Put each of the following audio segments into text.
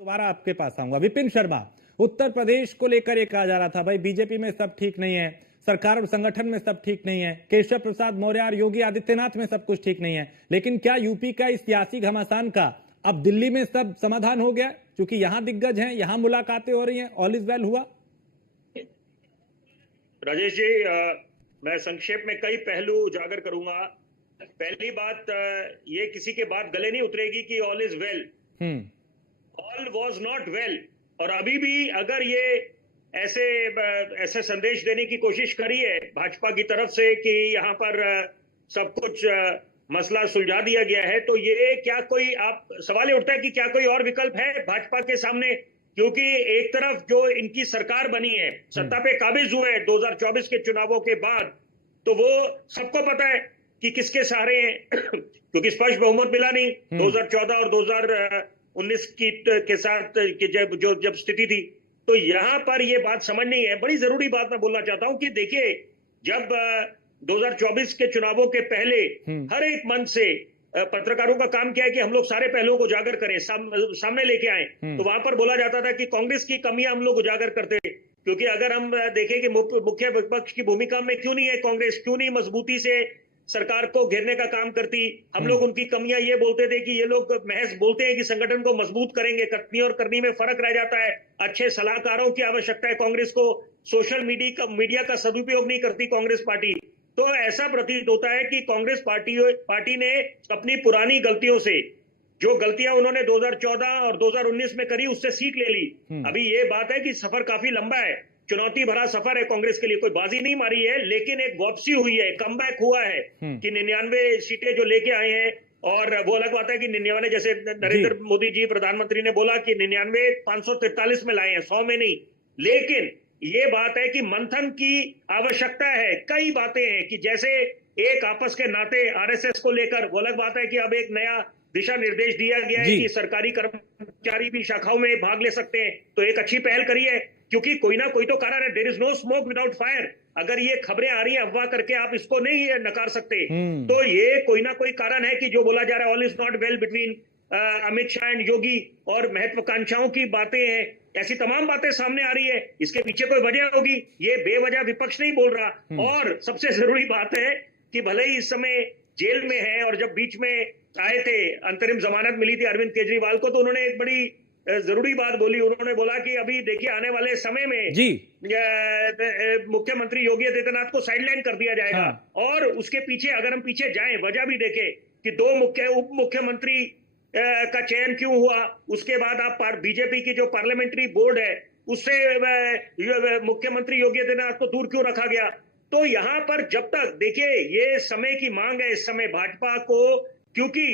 दोबारा आपके पास आऊंगा। विपिन शर्मा, उत्तर प्रदेश को लेकर ये कहा जा रहा था भाई बीजेपी में सब ठीक नहीं है, सरकार और संगठन में सब ठीक नहीं है, केशव प्रसाद मौर्य और योगी आदित्यनाथ में सब कुछ ठीक नहीं है, लेकिन क्या यूपी का इस सियासी घमासान का अब दिल्ली में सब समाधान हो गया? क्योंकि यहां दिग्गज हैं, यहां मुलाकातें हो रही हैं, ऑल इज वेल हुआ। राजेश जी, मैं संक्षेप में कई पहलू उजागर करूंगा। पहली बात, ये किसी के बात गले नहीं उतरेगी कि all is well. All was not well. और अभी भी अगर ये ऐसे संदेश देने की कोशिश करी है भाजपा की तरफ से कि यहाँ पर सब कुछ मसला सुलझा दिया गया है, तो ये क्या कोई सवाल ये उठता है कि क्या कोई और विकल्प है भाजपा के सामने? क्योंकि एक तरफ जो इनकी सरकार बनी है, सत्ता पे काबिज हुए हैं 2024 के चुनावों के बाद, तो वो सबको पता है कि किसके सहारे हैं क्योंकि स्पष्ट बहुमत मिला नहीं 2014 और 2019 के साथ जब स्थिति थी। तो यहां पर ये बात समझ नहीं है। बड़ी जरूरी बात मैं बोलना चाहता हूं कि देखिए, जब 2024 के चुनावों के पहले हर एक मंच से पत्रकारों का काम क्या है कि हम लोग सारे पहलुओं को उजागर करें, सामने लेके आए। तो वहां पर बोला जाता था कि कांग्रेस की कमियां हम लोग उजागर करते, क्योंकि अगर हम देखें कि मुख्य विपक्ष की भूमिका में क्यों नहीं है कांग्रेस, क्यों नहीं मजबूती से सरकार को घेरने का काम करती, हम लोग उनकी कमियां ये बोलते थे कि ये लोग महज बोलते हैं कि संगठन को मजबूत करेंगे, करनी और करनी में फर्क रह जाता है, अच्छे सलाहकारों की आवश्यकता है कांग्रेस को, सोशल मीडिया का सदुपयोग नहीं करती कांग्रेस पार्टी। तो ऐसा प्रतीत होता है कि कांग्रेस पार्टी ने अपनी पुरानी गलतियों से, जो गलतियां उन्होंने 2014 और 2019 में करी, उससे सीख ले ली। अभी ये बात है कि सफर काफी लंबा है, चुनौती भरा सफर है कांग्रेस के लिए, कोई बाजी नहीं मारी है, लेकिन एक वापसी हुई है, कमबैक हुआ है कि 99 सीटें जो लेके आए हैं। और वो अलग बात है कि 99, जैसे नरेंद्र मोदी जी प्रधानमंत्री ने बोला कि 99 543 में लाए हैं, 100 में नहीं। लेकिन ये बात है कि मंथन की आवश्यकता है। कई बातें हैं कि जैसे एक आपस के नाते आरएसएस को लेकर, वो अलग बात है कि अब एक नया दिशा निर्देश दिया गया है कि सरकारी कर्मचारी भी शाखाओं में भाग ले सकते हैं, तो एक अच्छी पहल करी है, क्योंकि कोई ना कोई तो कारण है। There is no smoke without fire. अगर ये खबरें आ रही है अफवाह करके, आप इसको नहीं नकार सकते। तो ये कोई ना कोई कारण है कि जो बोला जा रहा है all is not well between Amit Shah and Yogi, और महत्वाकांक्षाओं की बातें हैं, ऐसी तमाम बातें सामने आ रही है। इसके पीछे कोई वजह होगी, ये बेवजह विपक्ष नहीं बोल रहा। और सबसे जरूरी बात है कि भले ही इस समय जेल में है, और जब बीच में आए थे, अंतरिम जमानत मिली थी अरविंद केजरीवाल को, तो उन्होंने एक बड़ी जरूरी बात बोली। उन्होंने बोला कि अभी देखिए आने वाले समय में मुख्यमंत्री योगी आदित्यनाथ को साइडलाइन कर दिया जाएगा। और उसके पीछे अगर हम पीछे जाएं, वजह भी देखें कि 2 उप मुख्यमंत्री का चयन क्यों हुआ, उसके बाद आप बीजेपी की जो पार्लियामेंट्री बोर्ड है उससे मुख्यमंत्री योगी आदित्यनाथ को दूर क्यों रखा गया। तो यहां पर जब तक देखिए, ये समय की मांग है इस समय भाजपा को, क्योंकि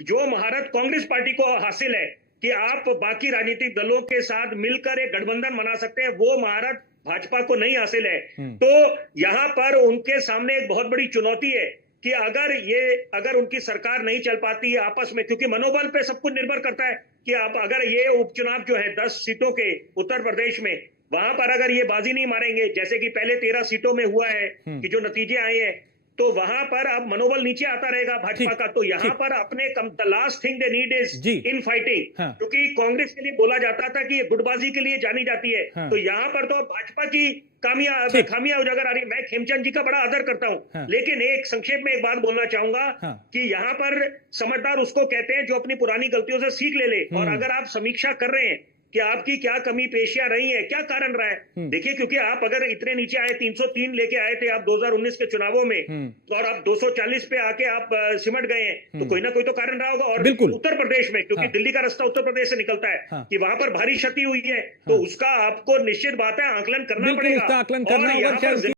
जो महारत कांग्रेस पार्टी को हासिल है कि आप बाकी राजनीतिक दलों के साथ मिलकर एक गठबंधन बना सकते हैं, वो महारत भाजपा को नहीं हासिल है। तो यहां पर उनके सामने एक बहुत बड़ी चुनौती है कि अगर उनकी सरकार नहीं चल पाती है आपस में, क्योंकि मनोबल पे सब कुछ निर्भर करता है कि आप अगर ये उपचुनाव जो है 10 सीटों के उत्तर प्रदेश में, वहां पर अगर ये बाजी नहीं मारेंगे, जैसे कि पहले 13 सीटों में हुआ है कि जो नतीजे आए हैं, तो वहां पर अब मनोबल नीचे आता रहेगा भाजपा का। तो यहां पर अपने the last thing they need is in fighting, क्योंकि कांग्रेस के लिए बोला जाता था कि ये गुटबाजी के लिए जानी जाती है। तो यहां पर तो भाजपा की खामियां उजागर आ रही है। मैं खेमचंद जी का बड़ा आदर करता हूं, लेकिन एक संक्षेप में एक बात बोलना चाहूंगा कि यहां पर समझदार उसको कहते हैं जो अपनी पुरानी गलतियों से सीख ले। और अगर आप समीक्षा कर रहे हैं कि आपकी क्या कमी पेशियां रही है, क्या कारण रहा है, देखिए, क्योंकि आप अगर इतने नीचे आए, 303 लेके आए थे आप 2019 के चुनावों में, और आप 240 पे आके आप सिमट गए हैं, तो कोई ना कोई तो कारण रहा होगा। और उत्तर प्रदेश में, क्योंकि दिल्ली का रास्ता उत्तर प्रदेश से निकलता है, कि वहां पर भारी क्षति हुई है, तो उसका आपको निश्चित बात है आकलन करना पड़ेगा।